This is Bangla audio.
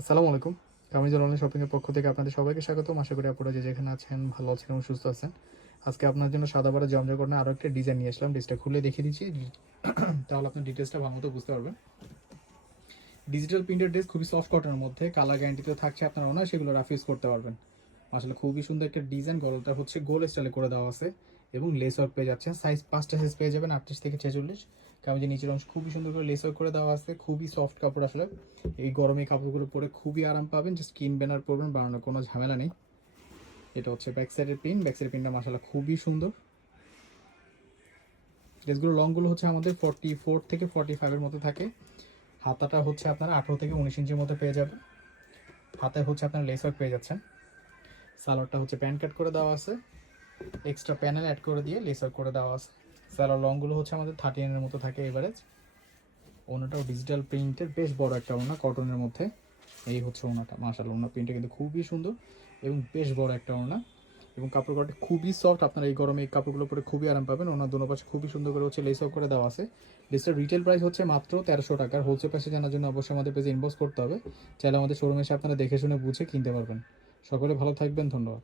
আসসালামু আলাইকুম। কামিজুল অনলাইন শপিংয়ের পক্ষ থেকে আপনাদের সবাইকে স্বাগতম। আশা করি আপনারা যে যেখানে আছেন ভালো আছেন এবং সুস্থ আছেন। আজকে আপনার জন্য সাদাবারে জমজমাট আরও একটা ডিজাইন নিয়ে আসলাম। ড্রেসটা খুলে দেখিয়ে দিচ্ছি। তাহলে আপনি ডিটেইলসটা ভালোমতো বুঝতে পারবেন। ডিজিটাল প্রিন্টেড ড্রেস খুবই সফট কটনের মধ্যে কালার গ্যারান্টিতে থাকছে আপনার ওনা সেগুলো রাফ ইউজ করতে পারবেন। আসলে খুবই সুন্দর একটা ডিজাইন, গলাটা হচ্ছে গোল স্টাইলে করে দেওয়া আছে এবং লেস ওয়ার্ক পেয়ে যাচ্ছেন। সাইজ 5টা সাইজ পেয়ে যাবেন 38 থেকে 46। কামিজের নিচের অংশ খুবই সুন্দর করে লেস ওয়ার্ক করে দেওয়া আছে, খুবই সফট কাপড়। আসলে এই গরমে কাপড়গুলো পরে খুবই আরাম পাবেন। জাস্ট কিনবেন আর পরবেন, বানানোর কোনো ঝামেলা নেই। এটা হচ্ছে ব্যাক সাইডের প্রিন্ট, ব্যাক সাইডের প্রিন্টটা মাশাআল্লাহ খুবই সুন্দর। ড্রেসগুলো লংগুলো হচ্ছে আমাদের 44 থেকে 45 এর মতো থাকে। হাতাটা হচ্ছে আপনারা 18 থেকে 19 ইঞ্চির মধ্যে পেয়ে যাবেন। হাতায় হচ্ছে আপনারা লেস ওয়ার্ক পেয়ে যাচ্ছেন। সালোয়ারটা হচ্ছে প্যান্ট কাট করে দেওয়া আছে, এক্সট্রা প্যানেল অ্যাড করে দিয়ে লেস ওয়ার্ক করে দেওয়া আছে। সালোয়ার লংগুলো হচ্ছে আমাদের 39 এর মতো থাকে এভারেজ। ওনাটাও ডিজিটাল প্রিন্টের বেশ বড় একটা ওনা কটনের মধ্যে। এই হচ্ছে ওনাটা, মাশাআল্লাহ ওনা প্রিন্টটা কিন্তু খুবই সুন্দর এবং বেশ বড় একটা ওনা এবং কাপড় কোয়ালিটি খুবই সফট। আপনারা এই গরমে এই কাপড়গুলো পরে খুবই আরাম পাবেন। ওনার দোনো পাশে খুবই সুন্দর করে হচ্ছে লেস ওয়ার্ক করে দেওয়া আছে। ড্রেসটার রিটেল প্রাইস হচ্ছে মাত্র 1300 টাকা। হোলসেল প্রাইসে জানার জন্য অবশ্যই আমাদের পেজে ইনবক্স করতে হবে। চাইলে আমাদের শোরুমে এসে আপনারা দেখে শুনে বুঝে কিনতে পারবেন। সকলে ভালো থাকবেন, ধন্যবাদ।